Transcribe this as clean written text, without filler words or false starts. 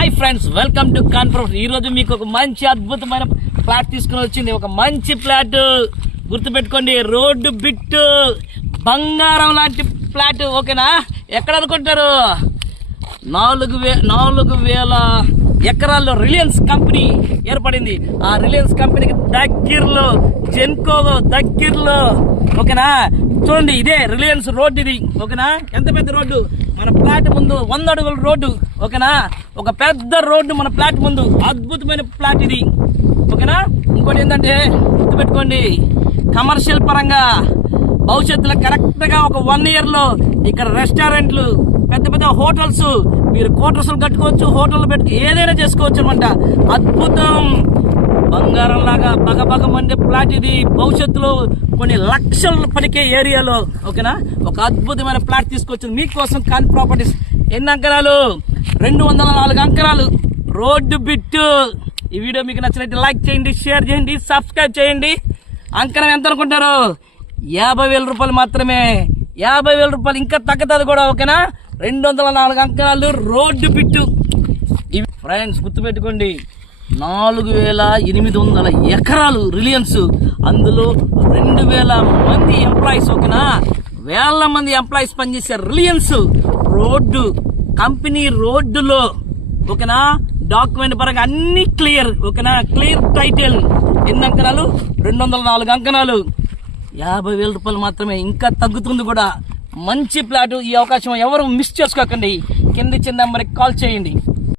Hi friends, welcome to conference. ఈ రోజు మీకు ఒక మంచి అద్భుతమైన ఫ్లాట్ తీసుకుని వచ్చింది. ఒక మంచి ఫ్లాట్, గుర్తుపెట్టుకోండి, రోడ్డు బిట్ బంగారం లాంటి ఫ్లాట్. ఓకేనా? ఎక్కడ అనుకుంటారు? 4,000 ఎకరాల్లో రిలయన్స్ కంపెనీ ఏర్పడింది. ఆ రిలయన్స్ కంపెనీకి దగ్గరలో, జెన్కో దగ్గరలో. ఓకేనా? చూడండి, ఇదే రిలయన్స్ రోడ్డు ఇది. ఓకేనా? ఎంత పెద్ద రోడ్డు మన ఫ్లాట్ ముందు, 100 అడుగుల రోడ్డు. ఓకేనా? ఒక పెద్ద రోడ్డు మన ఫ్లాట్ ముందు. అద్భుతమైన ఫ్లాట్ ఇది. ఓకేనా? ఇంకోటి ఏంటంటే, గుర్తుపెట్టుకోండి, కమర్షియల్ పరంగా భవిష్యత్తులో కరెక్ట్ గా ఒక 1 year లో ఇక్కడ రెస్టారెంట్లు, పెద్ద పెద్ద హోటల్స్, మీరు క్వార్టర్స్ కట్టుకోవచ్చు, హోటల్ పెట్టుకు ఏదైనా చేసుకోవచ్చు అనమాట. అద్భుతం, బంగారం లాగా బగబగ మండే ఫ్లాట్ ఇది. భవిష్యత్తులో కొన్ని లక్షలు పలికే ఏరియాలో. ఓకేనా? ఒక అద్భుతమైన ఫ్లాట్ తీసుకొచ్చింది మీకోసం కాన్ ప్రాపర్టీస్. ఎన్ని అంకణాలు? 204 అంకణాలు, రోడ్డు బిట్టు. ఈ వీడియో మీకు నచ్చినట్టు లైక్ చేయండి, షేర్ చేయండి, సబ్స్క్రైబ్ చేయండి. అంకణం ఎంత అనుకుంటారు? 50,000 రూపాయలు మాత్రమే. 50,000 రూపాయలు, ఇంకా తగ్గదు కూడా. ఓకేనా? 204 అంకణాలు, రోడ్డు బిట్టు. ఇవి ఫ్రెండ్స్ గుర్తుపెట్టుకోండి, 4,800 ఎకరాలు రిలయన్స్. అందులో 2,000 మంది ఎంప్లాయీస్. ఓకేనా? 1,000 మంది ఎంప్లాయీస్ పనిచేశారు. రిలయన్స్ రోడ్డు కంపెనీ రోడ్డులో. ఓకేనా? డాక్యుమెంట్ పరంగా అన్ని క్లియర్. ఓకేనా? Clear title. ఎన్ని అంకణాలు? 204 అంకణాలు, 50,000 రూపాయలు మాత్రమే. ఇంకా తగ్గుతుంది కూడా. మంచి ప్లాట్. ఈ అవకాశం ఎవరు మిస్ చేసుకోకండి. కింద ఇచ్చిన నెంబర్కి కాల్ చేయండి.